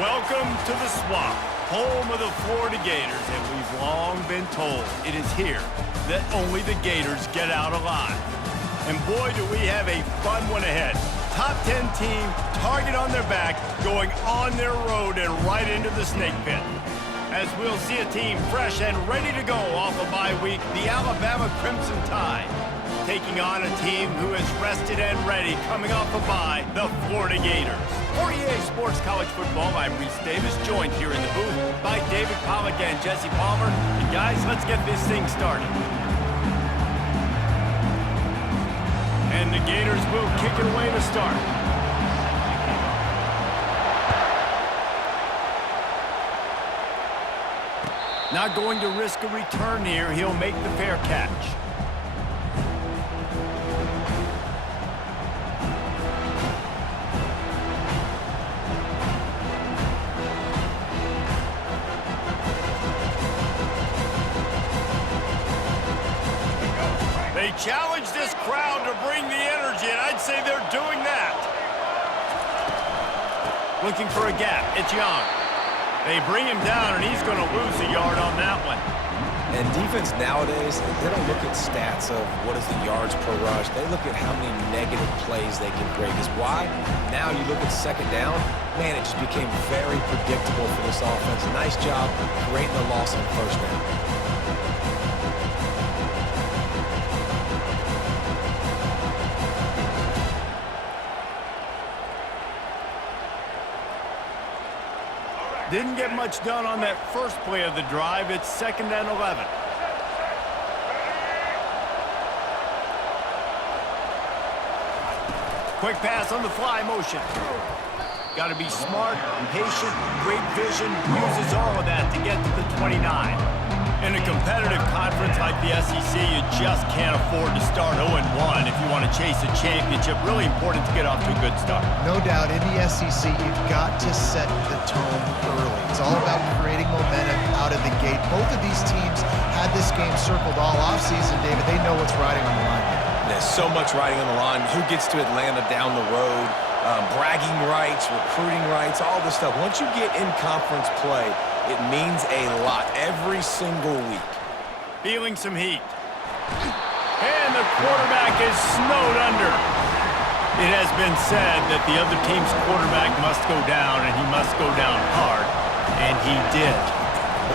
Welcome to the Swamp, home of the Florida Gators, and we've long been told it is here that only the Gators get out alive. And boy, do we have a fun one ahead. Top 10 team, target on their back, going on their road and right into the snake pit. As we'll see a team fresh and ready to go off a bye week, the Alabama Crimson Tide, taking on a team who is rested and ready coming off a bye, the Florida Gators. For EA Sports College Football, I'm Reese Davis, joined here in the booth by David Pollack and Jesse Palmer. And guys, let's get this thing started. And the Gators will kick it away to start. Not going to risk a return here. He'll make the fair catch. They challenge this crowd to bring the energy, and I'd say they're doing that. Looking for a gap. It's Young. They bring him down, and he's going to lose a yard on that one. And defense nowadays, they don't look at stats of what is the yards per rush. They look at how many negative plays they can break. Is why now you look at second down, man, it just became very predictable for this offense. Nice job creating the loss on first down. Didn't get much done on that first play of the drive. It's 2nd and 11. Quick pass on the fly motion. Got to be smart, patient, great vision. Uses all of that to get to the 29. In a competitive conference like the SEC, you just can't afford to start 0-1 if you want to chase a championship. Really important to get off to a good start. No doubt, in the SEC, you've got to set the tone early. It's all about creating momentum out of the gate. Both of these teams had this game circled all offseason, David. They know what's riding on the line here. There's so much riding on the line. Who gets to Atlanta down the road? Bragging rights, recruiting rights, all this stuff. Once you get in conference play, it means a lot every single week. Feeling some heat. And the quarterback is snowed under. It has been said that the other team's quarterback must go down, and he must go down hard. And he did.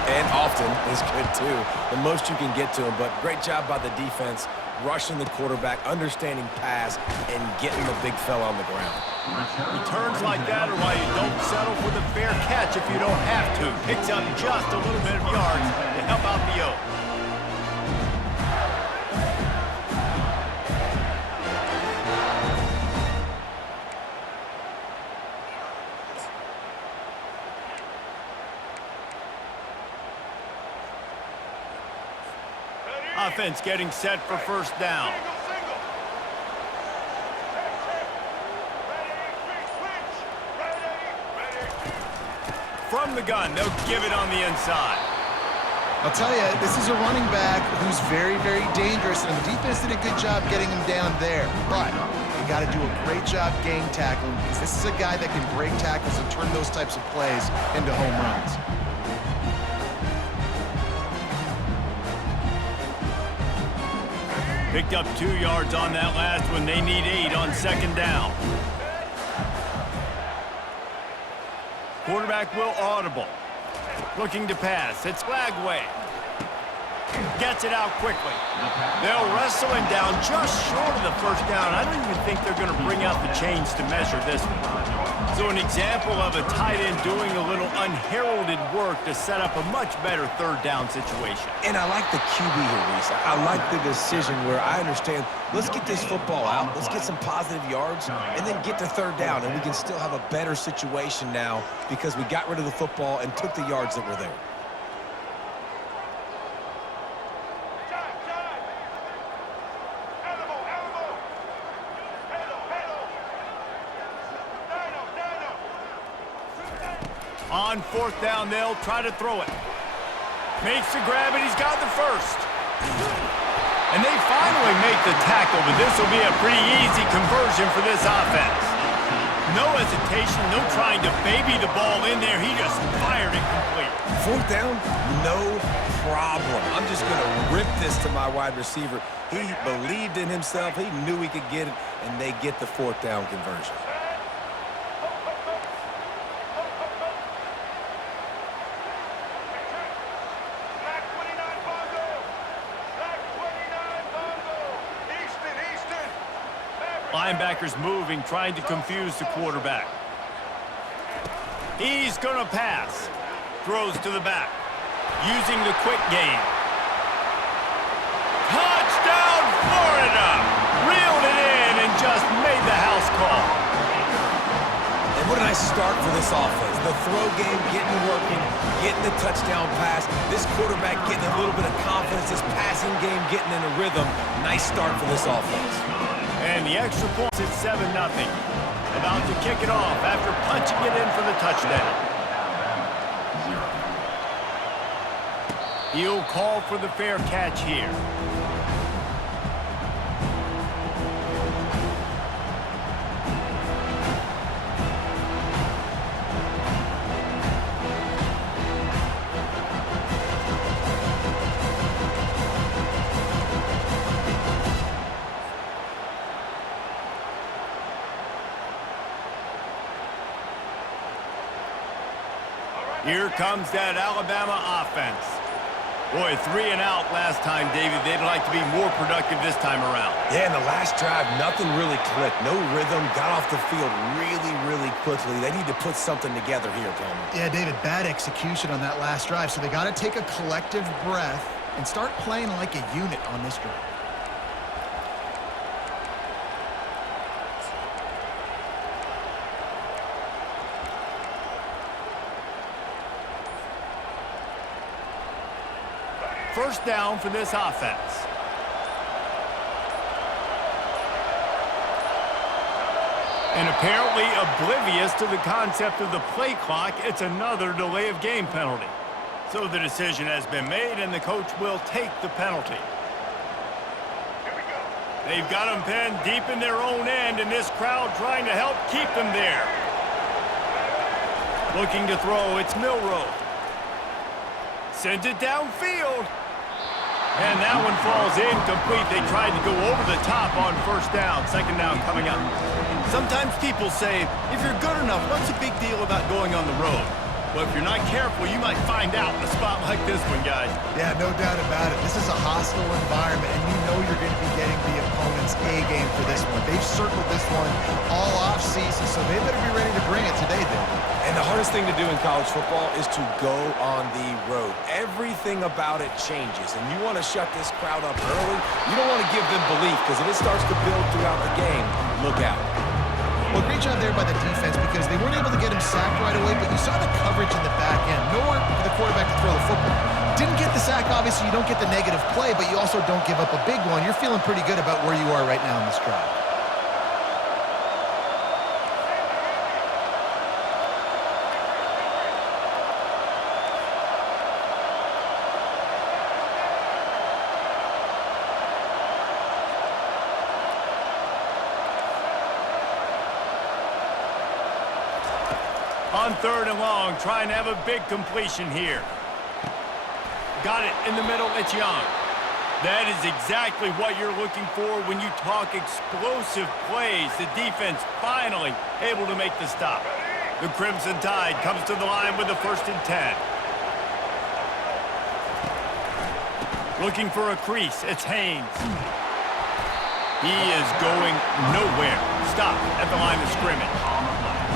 And often is good, too. The most you can get to him. But great job by the defense, rushing the quarterback, understanding pass, and getting the big fella on the ground. Returns like that are why you don't settle for the fair catch if you don't have to. Picks up just a little bit of yards to help out the O. Offense getting set for first down. From the gun, they'll give it on the inside. I'll tell you, this is a running back who's very, very dangerous, and the defense did a good job getting him down there. But you got to do a great job game tackling, because this is a guy that can break tackles and turn those types of plays into home runs. Picked up 2 yards on that last one. They need 8 on second down. Quarterback will audible. Looking to pass. It's Lagway. Gets it out quickly. They'll wrestle him down just short of the first down. I don't even think they're going to bring out the chains to measure this one. So an example of a tight end doing a little unheralded work to set up a much better third down situation. And I like the QB here, Reese. I like the decision where I understand, let's get this football out, let's get some positive yards, and then get to third down, and we can still have a better situation now because we got rid of the football and took the yards that were there. On fourth down, they'll try to throw it. Makes the grab, and he's got the first. And they finally make the tackle, but this will be a pretty easy conversion for this offense. No hesitation, no trying to baby the ball in there. He just fired it complete. Fourth down, no problem. I'm just going to rip this to my wide receiver. He believed in himself. He knew he could get it, and they get the fourth down conversion. Linebackers moving, trying to confuse the quarterback. He's going to pass. Throws to the back. Using the quick game. Touchdown, Florida! Reeled it in and just made the house call. And what a nice start for this offense. The throw game getting working, getting the touchdown pass. This quarterback getting a little bit of confidence. This passing game getting in a rhythm. Nice start for this offense. And the extra point is 7-0. About to kick it off after punching it in for the touchdown. He'll call for the fair catch here. Here comes that Alabama offense. Boy, 3 and out last time, David. They'd like to be more productive this time around. Yeah, in the last drive, nothing really clicked. No rhythm. Got off the field really, really quickly. They need to put something together here, Coleman. Yeah, David, bad execution on that last drive, so they got to take a collective breath and start playing like a unit on this drive. First down for this offense. And apparently oblivious to the concept of the play clock, it's another delay of game penalty. So the decision has been made, and the coach will take the penalty. They've got them pinned deep in their own end, and this crowd trying to help keep them there. Looking to throw, it's Milroe. Sends it downfield. And that one falls incomplete. They tried to go over the top on first down. Second down coming up. Sometimes people say, if you're good enough, what's the big deal about going on the road? Well, if you're not careful, you might find out in a spot like this one, guys. Yeah, no doubt about it. This is a hostile environment, and you know you're going to be getting the opponent's A game for this one. They've circled this one all offseason, so they better be ready to bring it today, then. And the hardest thing to do in college football is to go on the road. Everything about it changes, and you want to shut this crowd up early. You don't want to give them belief, because if it starts to build throughout the game, look out. Well, great job there by the defense because they weren't able to get him sacked right away, but you saw the coverage in the back end. Nowhere for the quarterback to throw the football. Didn't get the sack, obviously. You don't get the negative play, but you also don't give up a big one. You're feeling pretty good about where you are right now in this drive. On third and long, trying to have a big completion here. Got it in the middle, it's Young. That is exactly what you're looking for when you talk explosive plays. The defense finally able to make the stop. The Crimson Tide comes to the line with the 1st and 10. Looking for a crease, it's Haynes. He is going nowhere. Stop at the line of scrimmage.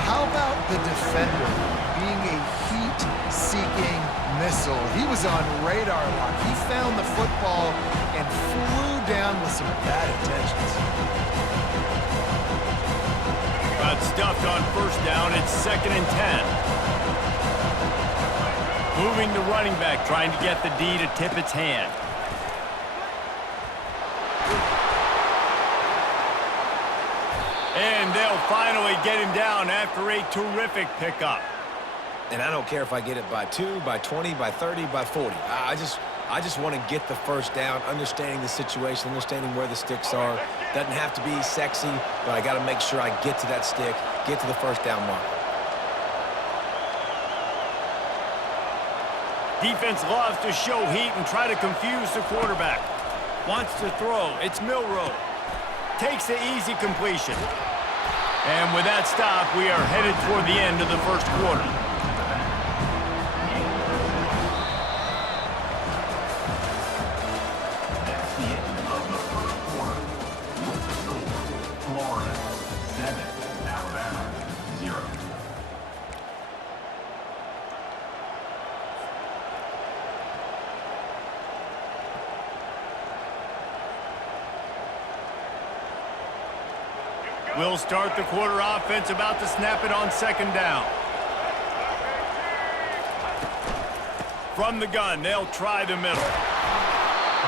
How about the defender being a heat-seeking missile? He was on radar lock. He found the football and flew down with some bad intentions. Got stuffed on first down. It's 2nd and 10. Moving the running back, trying to get the D to tip its hand. And they'll finally get him down after a terrific pickup. And I don't care if I get it by 2, by 20, by 30, by 40. I just want to get the first down, understanding the situation, understanding where the sticks are. Doesn't have to be sexy, but I got to make sure I get to that stick get to the first down mark. Defense loves to show heat and try to confuse the quarterback. Wants to throw. It's Milroe. Takes the easy completion. And with that stop, we are headed toward the end of the first quarter. Florida 7, Alabama 0. We'll start the quarter offense, about to snap it on second down. From the gun, they'll try the middle.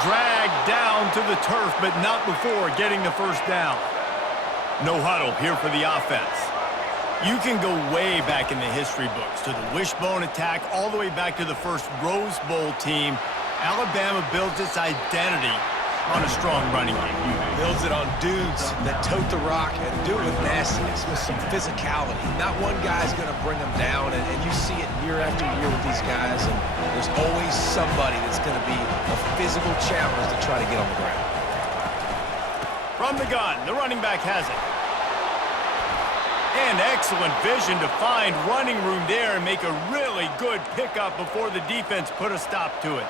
Dragged down to the turf, but not before getting the first down. No huddle here for the offense. You can go way back in the history books to the wishbone attack, all the way back to the first Rose Bowl team. Alabama builds its identity on a strong running game. Builds it on dudes that tote the rock and do it with nastiness, with some physicality. Not one guy's going to bring them down, and you see it year after year with these guys, and there's always somebody that's going to be a physical challenge to try to get on the ground. From the gun, the running back has it. And excellent vision to find running room there and make a really good pickup before the defense put a stop to it.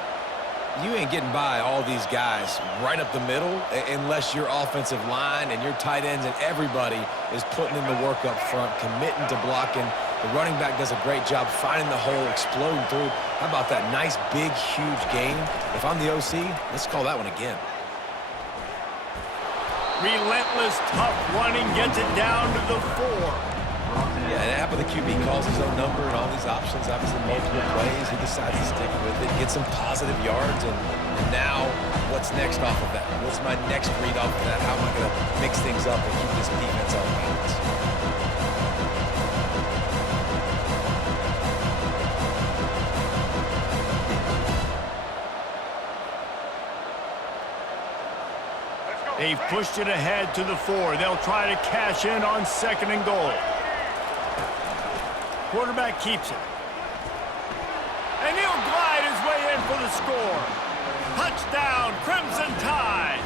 You ain't getting by all these guys right up the middle unless your offensive line and your tight ends and everybody is putting in the work up front, committing to blocking. The running back does a great job finding the hole, exploding through. How about that nice, big, huge gain? If I'm the OC, let's call that one again. Relentless, tough running gets it down to the 4. Yeah, and after the QB calls his own number and all these options, obviously multiple plays, he decides to stick with it, get some positive yards, and now what's next off of that? What's my next read off of that? How am I going to mix things up and keep this defense off balance? They've pushed it ahead to the 4. They'll try to cash in on second and goal. Quarterback keeps it. And he'll glide his way in for the score. Touchdown, Crimson Tide.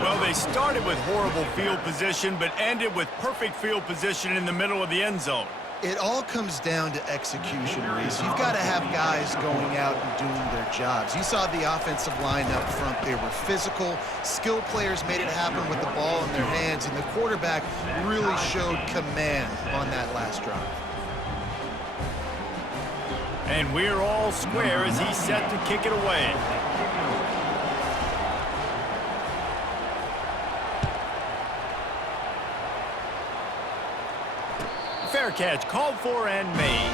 Well, they started with horrible field position, but ended with perfect field position in the middle of the end zone. It all comes down to execution, Reese. You've got to have guys going out and doing their jobs. You saw the offensive line up front. They were physical. Skill players made it happen with the ball in their hands, and the quarterback really showed command on that last drive. And we're all square as he's set to kick it away. Fair catch, called for and made.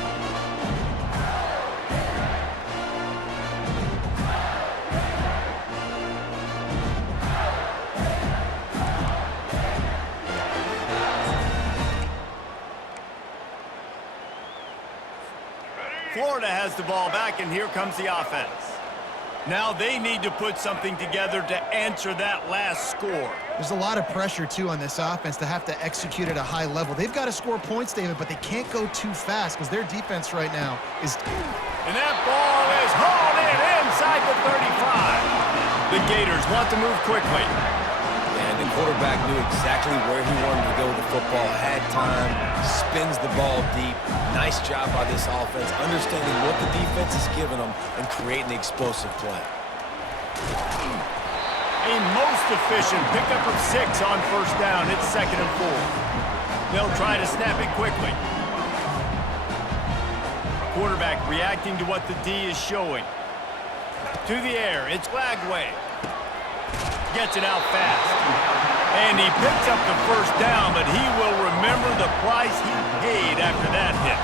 Florida has the ball back, and here comes the offense. Now they need to put something together to answer that last score. There's a lot of pressure, too, on this offense to have to execute at a high level. They've got to score points, David, but they can't go too fast because their defense right now is... And that ball is hauled in inside the 35. The Gators want to move quickly. And the quarterback knew exactly where he wanted to go with the football, had time, spins the ball deep. Nice job by this offense, understanding what the defense is giving them and creating the explosive play. A most efficient pickup of 6 on first down. It's second and 4. They'll try to snap it quickly. Quarterback reacting to what the D is showing. To the air, it's Lagway. Gets it out fast. And he picks up the first down, but he will remember the price he paid after that hit.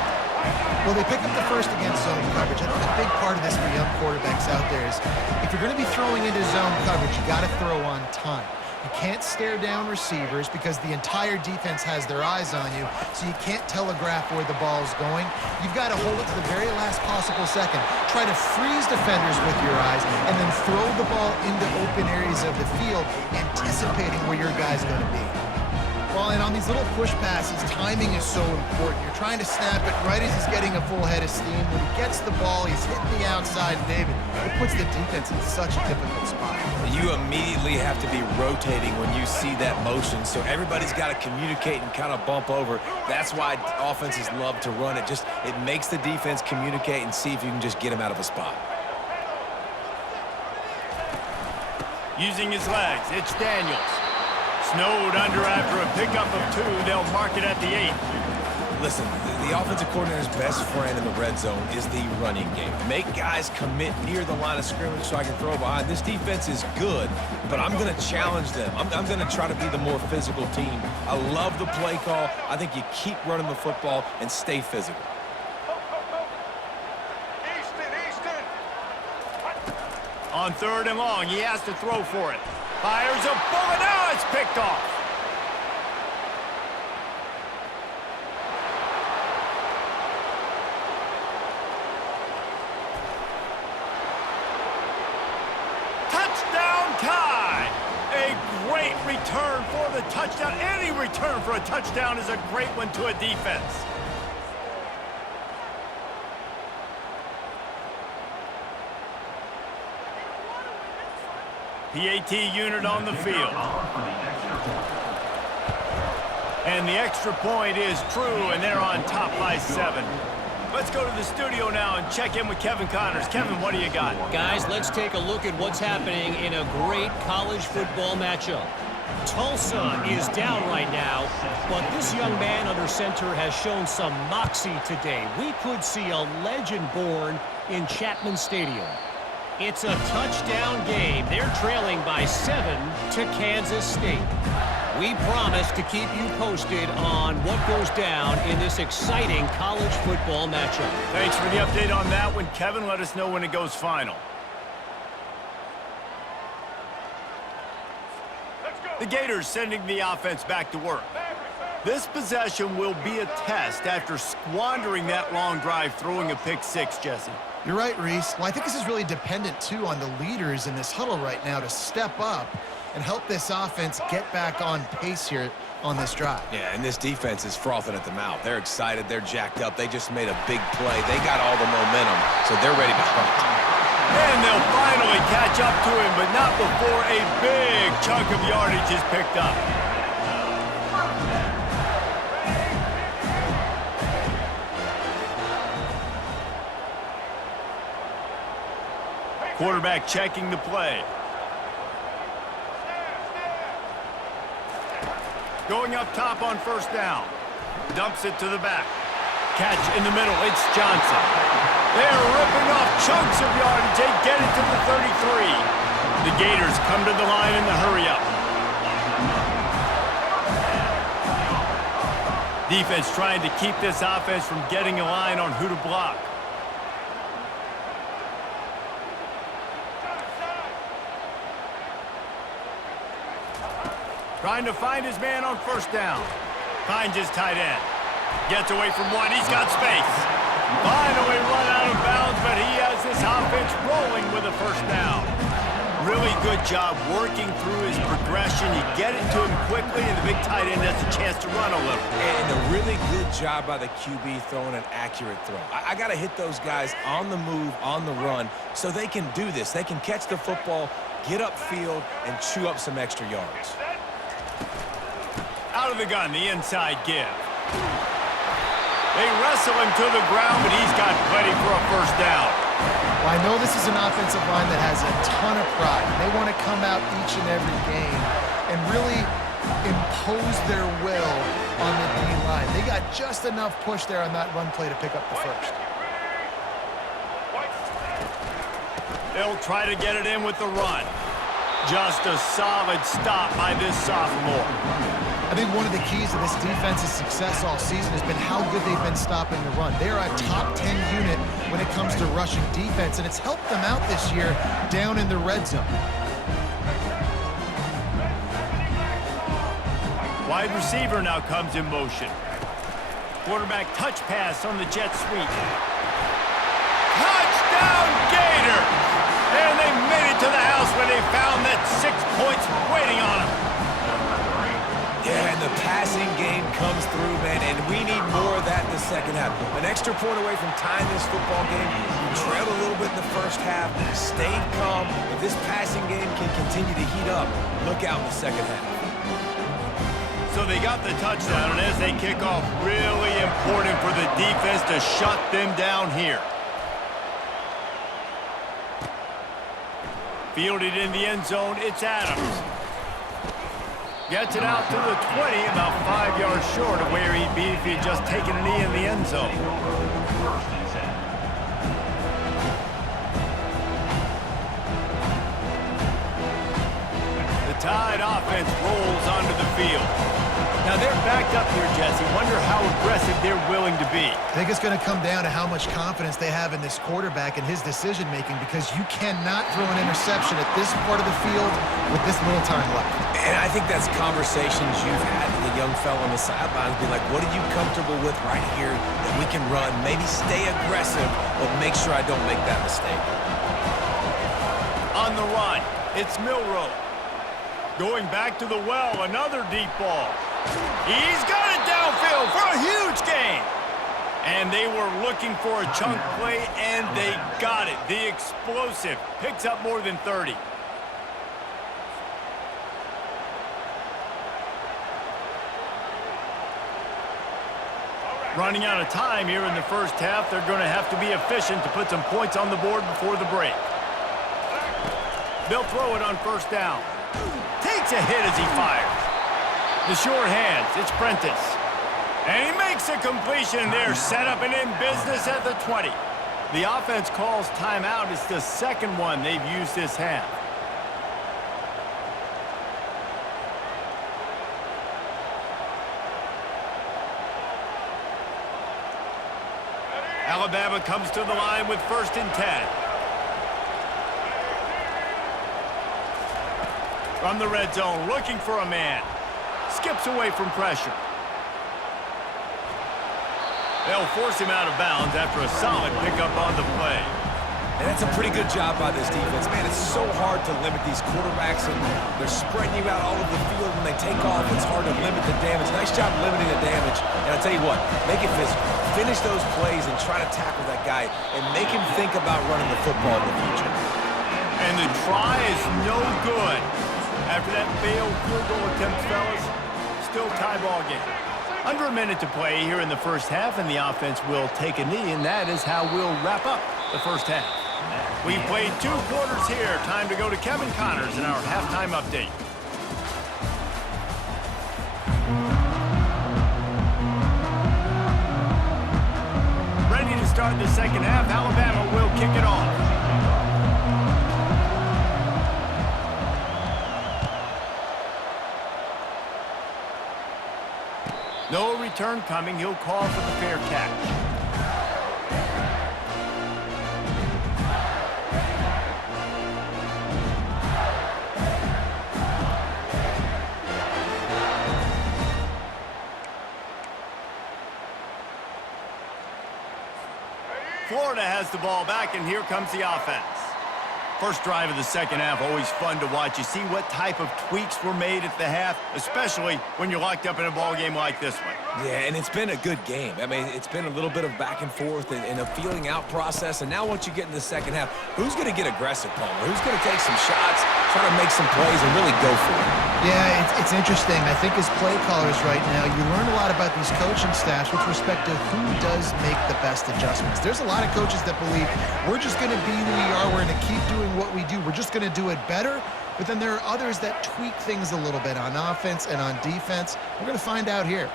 Well, they pick up the first against zone coverage. I think a big part of this for young quarterbacks out there is if you're going to be throwing into zone coverage, you got to throw on time. You can't stare down receivers because the entire defense has their eyes on you, so you can't telegraph where the ball's going. You've got to hold it to the very last possible second. Try to freeze defenders with your eyes and then throw the ball into open areas of the field, anticipating where your guy's going to be. Well, Well, and on these little push passes, timing is so important. You're trying to snap it right as he's getting a full head of steam. When he gets the ball, he's hitting the outside, David. It puts the defense in such a difficult spot. You immediately have to be rotating when you see that motion, so everybody's got to communicate and kind of bump over. That's why offenses love to run it. It makes the defense communicate and see if you can just get him out of a spot. Using his legs, it's Daniels. Snowed under after a pickup of 2. They'll mark it at the 8. Listen, the offensive coordinator's best friend in the red zone is the running game. Make guys commit near the line of scrimmage so I can throw behind. This defense is good, but I'm going to challenge them. I'm going to try to be the more physical team. I love the play call. I think you keep running the football and stay physical. On 3rd and long, he has to throw for it. Fires a bullet. Now it's picked off. Touchdown tie. A great return for the touchdown. Any return for a touchdown is a great one to a defense. PAT unit on the field. And the extra point is true, and they're on top by 7. Let's go to the studio now and check in with Kevin Connors. Kevin, what do you got? Guys, let's take a look at what's happening in a great college football matchup. Tulsa is down right now, but this young man under center has shown some moxie today. We could see a legend born in Chapman Stadium. It's a touchdown game. They're trailing by 7 to Kansas State. We promise to keep you posted on what goes down in this exciting college football matchup. Thanks for the update on that one, Kevin. Let us know when it goes final. The Gators sending the offense back to work. This possession will be a test after squandering that long drive, throwing a pick 6, Jesse. You're right, Reese. Well, I think this is really dependent, too, on the leaders in this huddle right now to step up and help this offense get back on pace here on this drive. Yeah, and this defense is frothing at the mouth. They're excited. They're jacked up. They just made a big play. They got all the momentum, so they're ready to hunt. And they'll finally catch up to him, but not before a big chunk of yardage is picked up. Quarterback checking the play. Going up top on 1st down. Dumps it to the back. Catch in the middle. It's Johnson. They're ripping off chunks of yardage. They get it to the 33. The Gators come to the line in the hurry-up. Defense trying to keep this offense from getting a line on who to block. Trying to find his man on 1st down. Finds his tight end. Gets away from one. He's got space. Finally run out of bounds, but he has this offense rolling with a 1st down. Really good job working through his progression. You get it to him quickly, and the big tight end has a chance to run a little. And a really good job by the QB throwing an accurate throw. I got to hit those guys on the move, on the run, so they can do this. They can catch the football, get upfield, and chew up some extra yards. Out of the gun, the inside give. They wrestle him to the ground, but he's got plenty for a 1st down. Well, I know this is an offensive line that has a ton of pride. They want to come out each and every game and really impose their will on the D-line. They got just enough push there on that run play to pick up the 1st. They'll try to get it in with the run. Just a solid stop by this sophomore. I think one of the keys to this defense's success all season has been how good they've been stopping the run. They're a top 10 unit when it comes to rushing defense, and it's helped them out this year down in the red zone. Wide receiver now comes in motion. Quarterback touch pass on the jet sweep. Touchdown Gators! And they made it to the house where they found that 6 points waiting on them. Yeah, and the passing game comes through, man, and we need more of that in the second half. An extra point away from tying this football game. You trailed a little bit in the first half, stayed calm. If this passing game can continue to heat up, look out in the second half. So they got the touchdown, and as they kick off, really important for the defense to shut them down here. Fielded in the end zone, it's Adams. Gets it out to the 20, about 5 yards short of where he'd be if he had just taken a knee in the end zone. First and 10. The Tide offense rolls onto the field. Now they're backed up here, Jesse. Wonder how aggressive they're willing to be. I think it's going to come down to how much confidence they have in this quarterback and his decision-making, because you cannot throw an interception at this part of the field with this little time left. And I think that's conversations you've had with the young fella on the sidelines, being like, what are you comfortable with right here that we can run? Maybe stay aggressive, but make sure I don't make that mistake. On the run, it's Milroe. Going back to the well, another deep ball. He's got it downfield for a huge gain. And they were looking for a chunk play, and they got it. The explosive picks up more than 30. Running out of time here in the first half. They're going to have to be efficient to put some points on the board before the break. They'll throw it on first down. Takes a hit as he fires. The short hands, it's Prentice. And he makes a completion there, set up and in business at the 20. The offense calls timeout. It's the second one they've used this half. Alabama comes to the line with 1st and 10. From the red zone, looking for a man. Skips away from pressure. They'll force him out of bounds after a solid pickup on the play. And that's a pretty good job by this defense. Man, it's so hard to limit these quarterbacks, and they're spreading you out all over the field. When they take off, it's hard to limit the damage. Nice job limiting the damage. And I'll tell you what, make it physical. Finish those plays and try to tackle that guy and make him think about running the football in the future. And the try is no good. After that failed field goal attempt, fellas, still tie ball game. Under a minute to play here in the first half, and the offense will take a knee, and that is how we'll wrap up the first half. We've played 2 quarters here. Time to go to Kevin Connors in our halftime update. Ready to start the second half. Alabama will kick it off. No return coming. He'll call for the fair catch. Florida has the ball back, and here comes the offense. First drive of the second half, always fun to watch. You see what type of tweaks were made at the half, especially when you're locked up in a ball game like this one. Yeah, and it's been a good game. I mean, it's been a little bit of back and forth and a feeling out process. And now once you get in the second half, who's going to get aggressive, Palmer? Who's going to take some shots, try to make some plays, and really go for it? Yeah, it's interesting. I think as play callers right now, you learn a lot about these coaching staffs with respect to who does make the best adjustments. There's a lot of coaches that believe we're just going to be who we are. We're going to keep doing what we do. We're just going to do it better. But then there are others that tweak things a little bit on offense and on defense. We're going to find out here.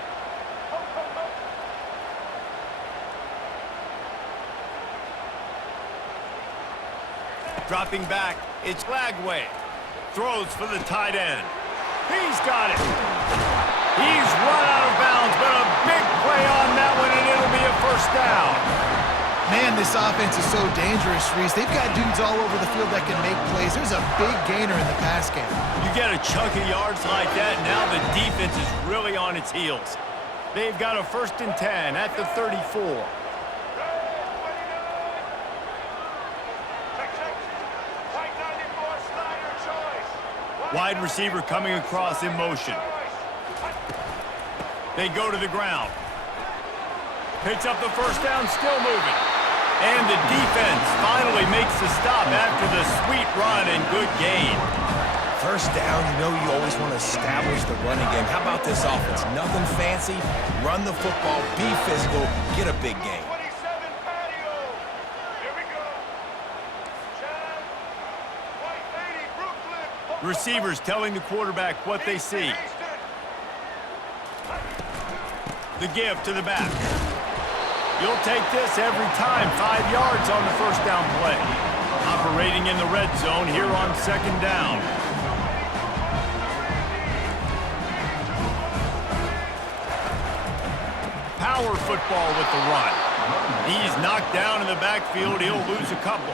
Dropping back, it's Lagway. Throws for the tight end. He's got it. He's run out of bounds, but a big play on that one, and it'll be a first down. Man, this offense is so dangerous, Reese. They've got dudes all over the field that can make plays. There's a big gainer in the pass game. You get a chunk of yards like that, now the defense is really on its heels. They've got a 1st and 10 at the 34. Wide receiver coming across in motion. They go to the ground. Picks up the first down, still moving. And the defense finally makes the stop after the sweet run and good gain. First down, you know you always want to establish the running game. How about this offense? Nothing fancy. Run the football, be physical, get a big gain. 27 patio. Here we go. Chad, White Lady, Brooklyn. Receivers telling the quarterback what they see. The give to the back. You'll take this every time. 5 yards on the first down play. Operating in the red zone here on second down. Power football with the run. He's knocked down in the backfield. He'll lose a couple.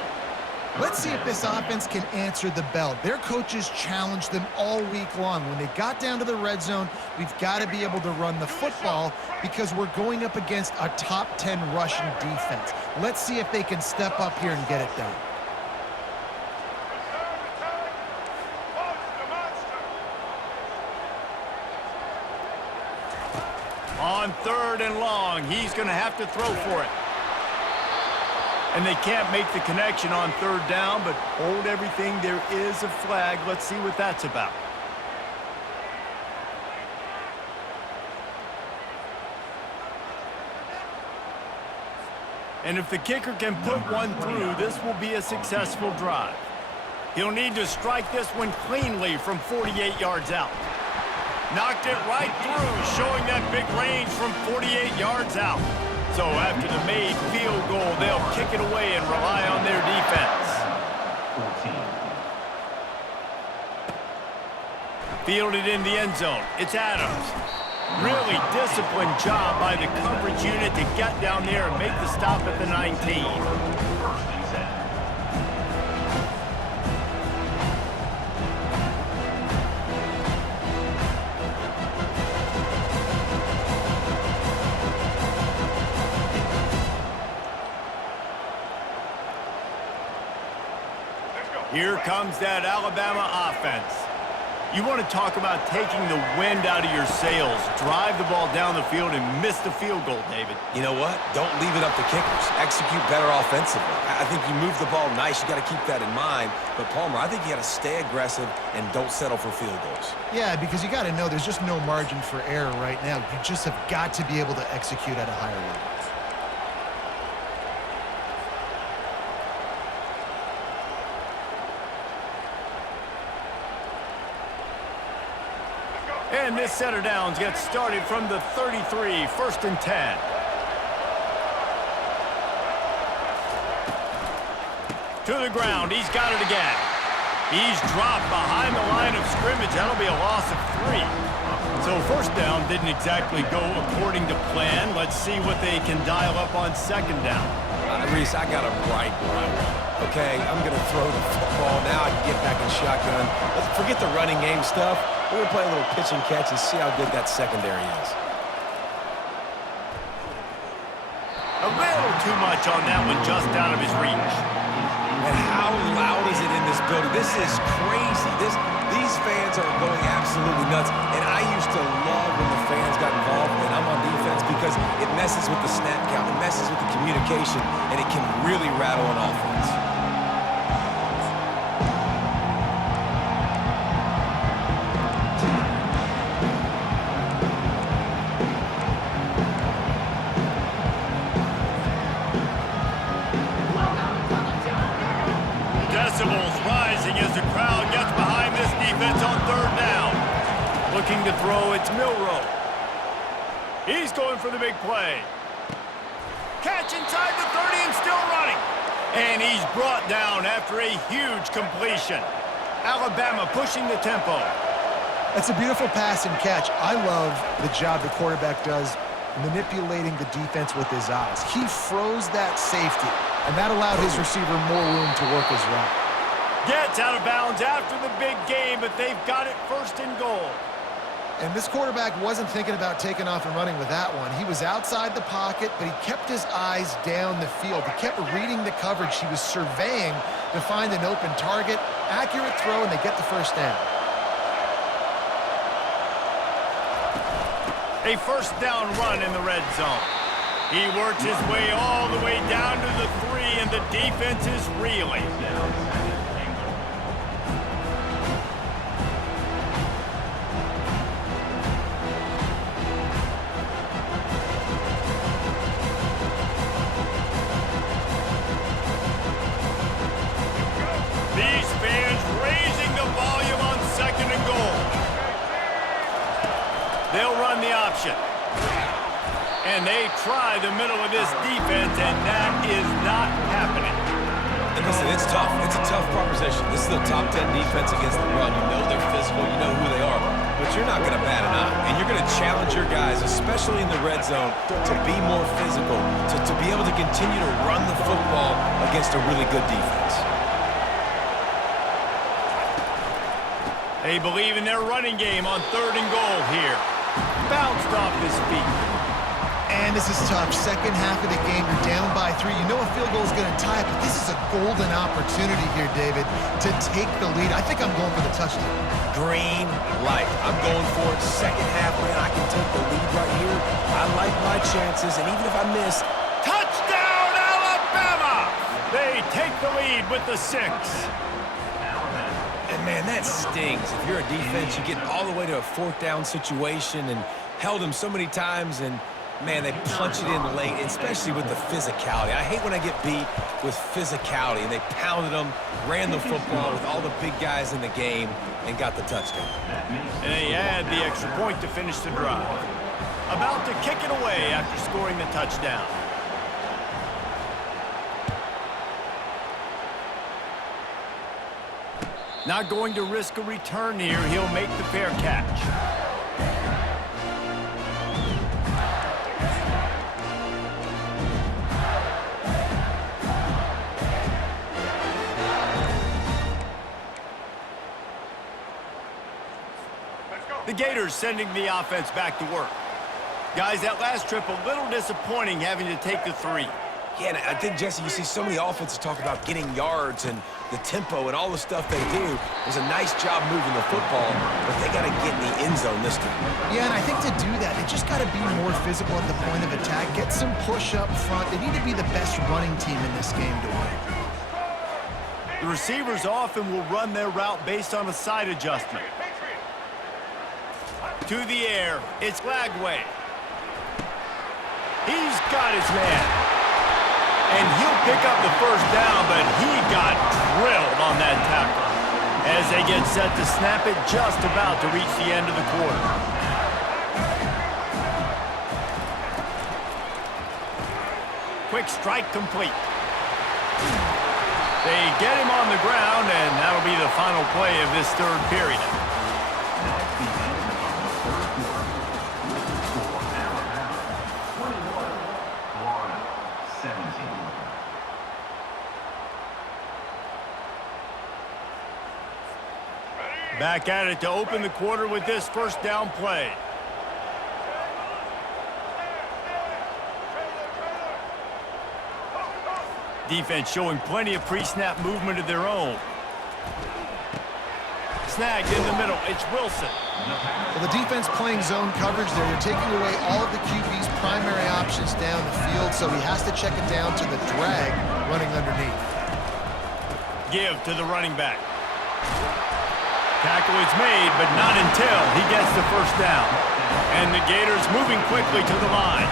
Let's see if this offense can answer the bell. Their coaches challenged them all week long. When they got down to the red zone, we've got to be able to run the football because we're going up against a top 10 rushing defense. Let's see if they can step up here and get it done. On third and long, he's going to have to throw for it. And they can't make the connection on third down, but hold everything. There is a flag. Let's see what that's about. And if the kicker can put one through, this will be a successful drive. He'll need to strike this one cleanly from 48 yards out. Knocked it right through, showing that big range from 48 yards out. So after the made field goal, they'll kick it away and rely on their defense. 14. Fielded in the end zone. It's Adams. Really disciplined job by the coverage unit to get down there and make the stop at the 19. First and 10. Here comes that Alabama offense. You want to talk about taking the wind out of your sails. Drive the ball down the field and miss the field goal, David. You know what? Don't leave it up to kickers. Execute better offensively. I think you move the ball nice. You got to keep that in mind. But, Palmer, I think you got to stay aggressive and don't settle for field goals. Yeah, because you got to know there's just no margin for error right now. You just have got to be able to execute at a higher level. And this center downs gets started from the 33, first and 10. To the ground, he's got it again. He's dropped behind the line of scrimmage. That'll be a loss of 3. So first down didn't exactly go according to plan. Let's see what they can dial up on second down. Reese, I got him right where I want him. Okay, I'm going to throw the football. Now I can get back in shotgun. Let's forget the running game stuff. We're going to play a little pitch and catch and see how good that secondary is. A little too much on that one, just out of his reach. And how loud is it in this building? This is crazy. These fans are going absolutely nuts. And I used to love when the fans got involved and I'm on defense because it messes with the snap count, it messes with the communication, and it can really rattle an offense. Decibels rising as the crowd gets behind this defense on third down. Looking to throw, it's Milroe. He's going for the big play. Catch inside the 30 and still running. And he's brought down after a huge completion. Alabama pushing the tempo. That's a beautiful pass and catch. I love the job the quarterback does manipulating the defense with his eyes. He froze that safety, and that allowed his receiver more room to work his route. Gets out of bounds after the big game, but they've got it first and goal. And this quarterback wasn't thinking about taking off and running with that one. He was outside the pocket, but he kept his eyes down the field. He kept reading the coverage. He was surveying to find an open target. Accurate throw, and they get the first down. A first down run in the red zone. He works his way all the way down to the 3, and the defense is reeling. These fans raising the volume on 2nd and goal. They'll run the option. And they try the middle of this defense, and that is not happening. And listen, it's tough. It's a tough proposition. This is the top 10 defense against the run. You know they're physical. You know who they are. But you're not going to bat an eye. And you're going to challenge your guys, especially in the red zone, to be more physical, to be able to continue to run the football against a really good defense. They believe in their running game on 3rd and goal here. Bounced off his feet. And this is tough. Second half of the game, you're down by 3. You know a field goal is going to tie it, but this is a golden opportunity here, David, to take the lead. I think I'm going for the touchdown. Green light. I'm going for it. Second half, man, I can take the lead right here. I like my chances, and even if I miss... Touchdown, Alabama! They take the lead with the 6. And, man, that stings. If you're a defense, you get all the way to a 4th down situation and held them so many times, and... man, they punch it in late, especially with the physicality. I hate when I get beat with physicality, and they pounded them, ran the football with all the big guys in the game, and got the touchdown. And they add the extra point to finish the drive. About to kick it away after scoring the touchdown. Not going to risk a return here. He'll make the fair catch. The Gators sending the offense back to work. Guys, that last trip a little disappointing having to take the 3. Yeah, and I think, Jesse, you see so many offenses talk about getting yards and the tempo and all the stuff they do. It was a nice job moving the football, but they got to get in the end zone this time. Yeah, and I think to do that, they just got to be more physical at the point of attack, get some push up front. They need to be the best running team in this game to win. The receivers often will run their route based on a side adjustment. To the air, it's Lagway. He's got his man. And he'll pick up the first down, but he got drilled on that tackle. As they get set to snap it, just about to reach the end of the quarter. Quick strike complete. They get him on the ground, and that'll be the final play of this 3rd period. Back at it to open the quarter with this first down play. Defense showing plenty of pre-snap movement of their own. Snagged in the middle. It's Wilson. Well, the defense playing zone coverage there. They're taking away all of the QB's primary options down the field, so he has to check it down to the drag running underneath. Give to the running back. Tackle is made, but not until he gets the first down. And the Gators moving quickly to the line.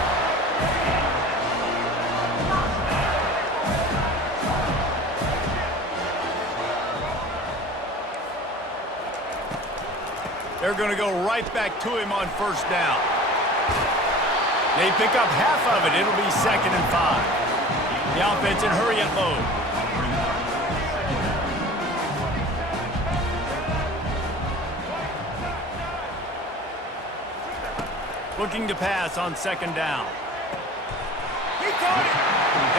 They're going to go right back to him on first down. They pick up half of it. It'll be 2nd and 5. The offense in hurry-up mode. Looking to pass on 2nd down. He caught it!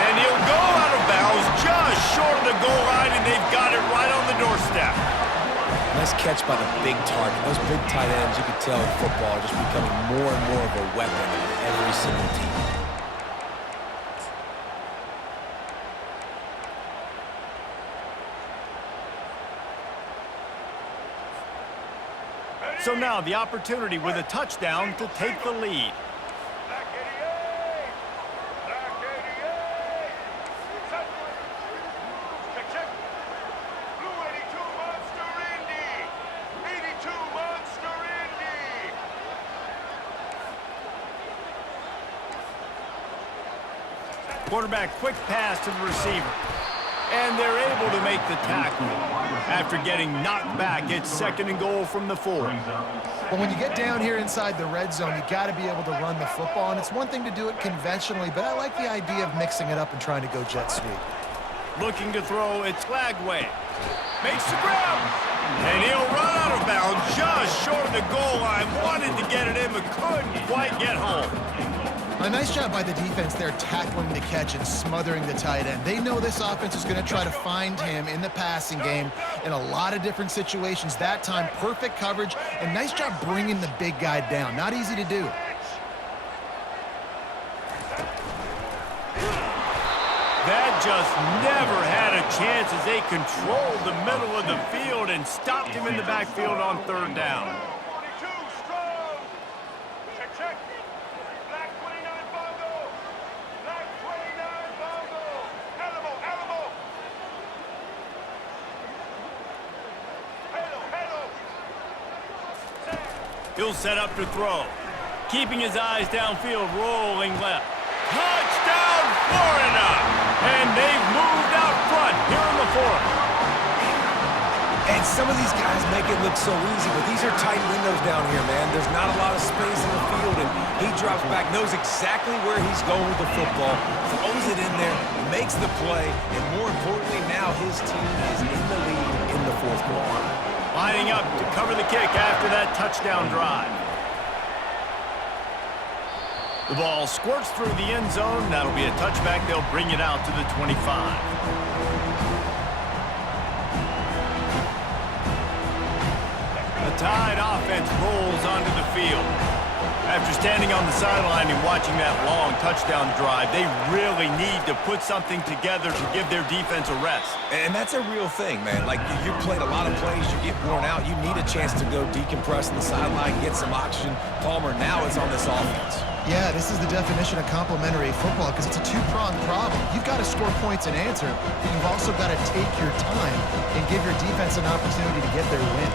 And he'll go out of bounds just short of the goal line, and they've got it right on the doorstep. Nice catch by the big target. Those big tight ends, you can tell in football, are just becoming more and more of a weapon on every single team. So now the opportunity with a touchdown to take the lead. Black 88. Black 88. Set. Check. Blue 82 Monster Indy. 82 Monster Indy. Quarterback quick pass to the receiver. And they're able to make the tackle. After getting knocked back, it's 2nd and goal from the 4. But when you get down here inside the red zone, you got to be able to run the football. And it's one thing to do it conventionally, but I like the idea of mixing it up and trying to go jet sweep. Looking to throw, it's Lagway. Makes the grab. And he'll run out of bounds just short of the goal line. Wanted to get it in, but couldn't quite get home. A nice job by the defense there tackling the catch and smothering the tight end. They know this offense is going to try to find him in the passing game in a lot of different situations. That time, perfect coverage, and nice job bringing the big guy down. Not easy to do. That just never had a chance as they controlled the middle of the field and stopped him in the backfield on 3rd down. 42 strong. Check. Black 29 Bongo. Black 29 Bongo. Alamo. Halo. He'll set up to throw. Keeping his eyes downfield, rolling left. Touchdown, Florida! And they've moved out front here in the 4th. And some of these guys make it look so easy, but these are tight windows down here, man. There's not a lot of space in the field, and he drops back, knows exactly where he's going with the football, throws it in there, makes the play, and more importantly, now his team is in the lead in the 4th quarter. Lining up to cover the kick after that touchdown drive. The ball squirts through the end zone. That'll be a touchback. They'll bring it out to the 25. The Tide offense rolls onto the field. After standing on the sideline and watching that long touchdown drive, they really need to put something together to give their defense a rest. And that's a real thing, man. Like, you played a lot of plays, you get worn out, you need a chance to go decompress on the sideline, get some oxygen. Palmer now is on this offense. Yeah, this is the definition of complementary football because it's a two-pronged problem. You've got to score points and answer, but you've also got to take your time and give your defense an opportunity to get their win.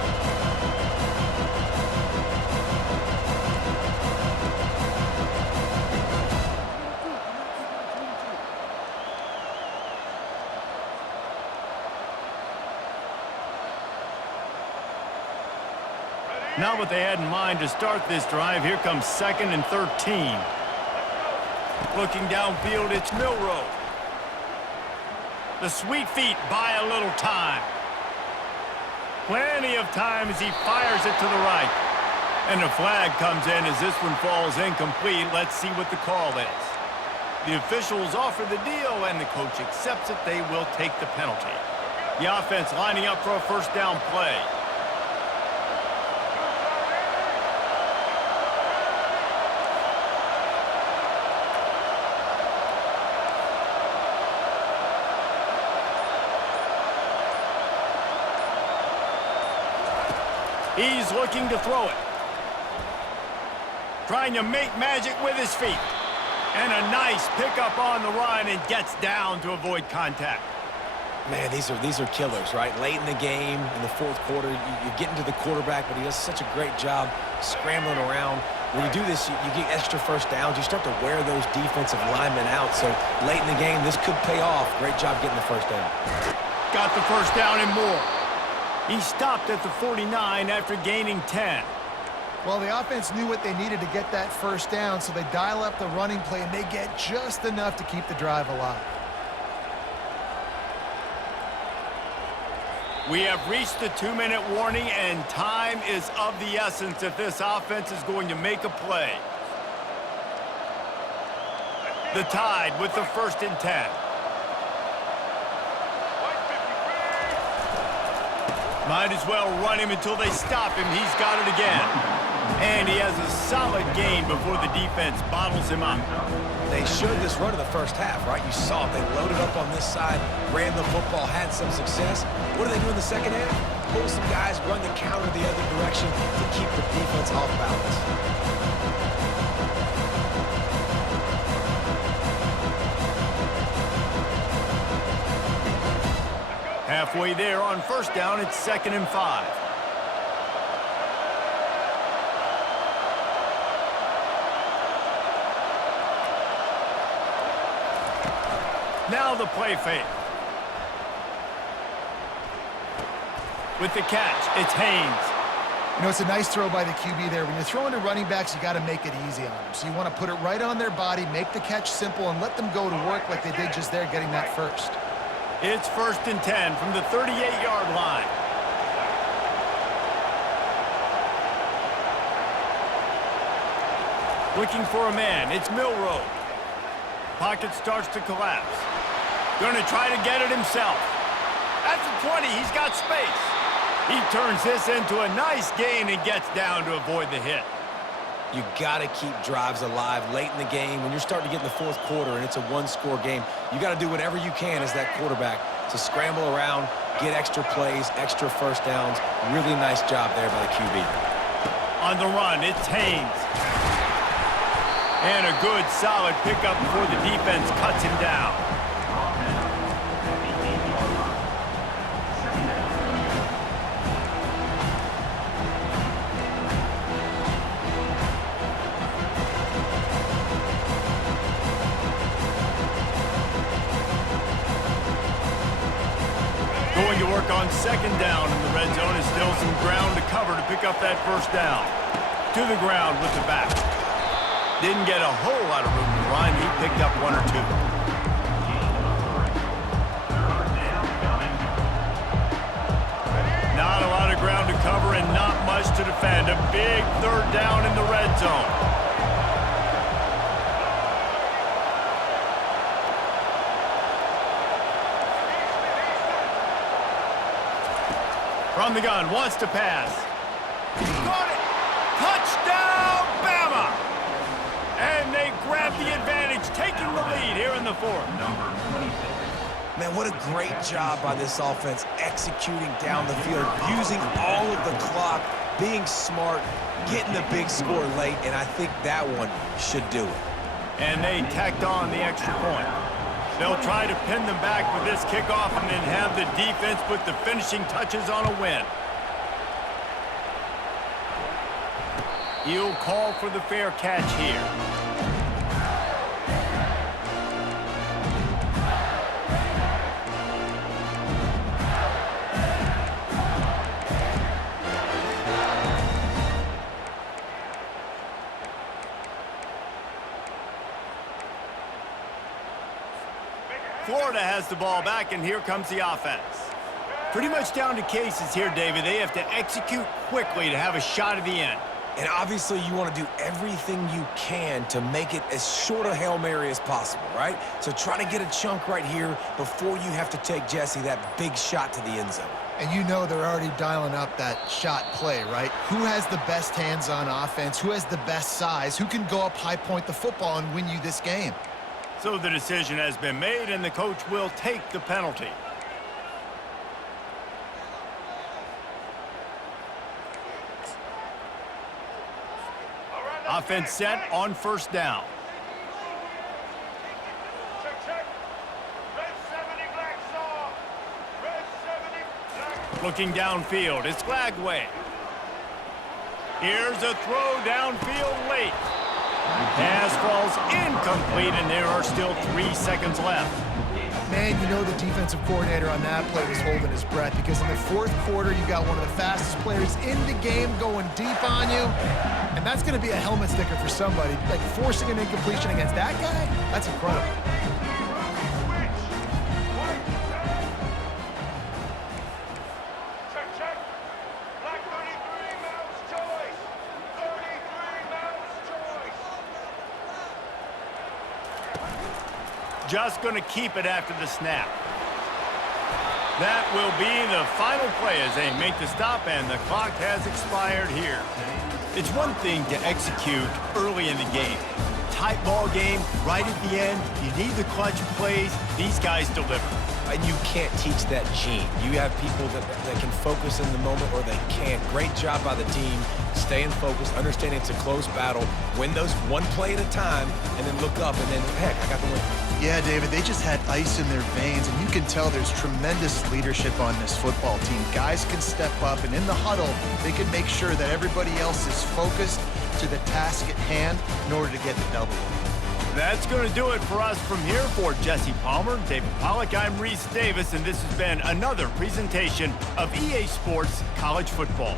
Not what they had in mind to start this drive. Here comes 2nd and 13. Looking downfield, it's Milroe. The sweet feet buy a little time. Plenty of time as he fires it to the right. And a flag comes in as this one falls incomplete. Let's see what the call is. The officials offer the deal, and the coach accepts it. They will take the penalty. The offense lining up for a 1st down play. He's looking to throw it. Trying to make magic with his feet. And a nice pickup on the run and gets down to avoid contact. Man, these are killers, right? Late in the game, in the 4th quarter, you're getting to the quarterback, but he does such a great job scrambling around. When you do this, you get extra 1st downs. You start to wear those defensive linemen out. So late in the game, this could pay off. Great job getting the 1st down. Got the 1st down and more. He stopped at the 49 after gaining 10. Well, the offense knew what they needed to get that 1st down, so they dial up the running play, and they get just enough to keep the drive alive. We have reached the 2-minute warning, and time is of the essence if this offense is going to make a play. The Tide with the 1st and 10. Might as well run him until they stop him. He's got it again. And he has a solid gain before the defense bottles him up. they showed this run in the first half, right? You saw it. They loaded up on this side, ran the football, had some success. What do they do in the second half? Pull some guys, run the counter the other direction to keep the defense off balance. Halfway there on first down, it's 2nd and 5. Now the play fake. With the catch, it's Haynes. You know, it's a nice throw by the QB there. When you're throwing to running backs, you got to make it easy on them. So you want to put it right on their body, make the catch simple, and let them go to work like they did just there, getting that first. It's 1st and 10 from the 38-yard line. Looking for a man. It's Milroe. Pocket starts to collapse. Going to try to get it himself. At the 20, he's got space. He turns this into a nice gain and gets down to avoid the hit. You got to keep drives alive late in the game. When you're starting to get in the fourth quarter and it's a one-score game, you got to do whatever you can as that quarterback to scramble around, get extra plays, extra first downs. Really nice job there by the QB. On the run, it's Haynes. And a good, solid pickup before the defense cuts him down. Going to work on 2nd down in the red zone is still some ground to cover to pick up that first down. To the ground with the back. Didn't get a whole lot of room to run. He picked up 1 or 2. Not a lot of ground to cover and not much to defend. A big 3rd down in the red zone. From the gun, wants to pass. Got it! Touchdown, Bama! And they grab the advantage, taking the lead here in the 4th. Man, what a great job by this offense executing down the field, using all of the clock, being smart, getting the big score late, and I think that one should do it. And they tacked on the extra point. They'll try to pin them back with this kickoff and then have the defense put the finishing touches on a win. He'll call for the fair catch here. Florida has the ball back, and here comes the offense. Pretty much down to cases here, David. They have to execute quickly to have a shot at the end. And obviously you want to do everything you can to make it as short a Hail Mary as possible, right? So try to get a chunk right here before you have to take Jesse that big shot to the end zone. And you know they're already dialing up that shot play, right? Who has the best hands on offense? Who has the best size? Who can go up high point the football and win you this game? So the decision has been made, and the coach will take the penalty. Offense set on 1st down. Check. Red 70, black saw. Red 70, black. Looking downfield, it's Flagway. Here's a throw downfield late. Pass falls incomplete, and there are still 3 seconds left. Man, you know the defensive coordinator on that play was holding his breath, because in the 4th quarter, you got one of the fastest players in the game going deep on you, and that's going to be a helmet sticker for somebody. Like, forcing an incompletion against that guy, that's incredible. Check. Black 33, Mouse choice. 33, Mouse choice. Just going to keep it after the snap. That will be the final play as they make the stop, and the clock has expired here. It's one thing to execute early in the game, Tight ball game, right at the end. You need the clutch plays. These guys deliver. And you can't teach that gene. You have people that can focus in the moment or they can't. Great job by the team, staying focused, understanding it's a close battle, win those one play at a time, and then look up, and then, heck, I got the win. Yeah, David, they just had ice in their veins, and you can tell there's tremendous leadership on this football team. Guys can step up, and in the huddle, they can make sure that everybody else is focused to the task at hand in order to get the W. That's going to do it for us from here. For Jesse Palmer, David Pollack, I'm Reese Davis, and this has been another presentation of EA Sports College Football.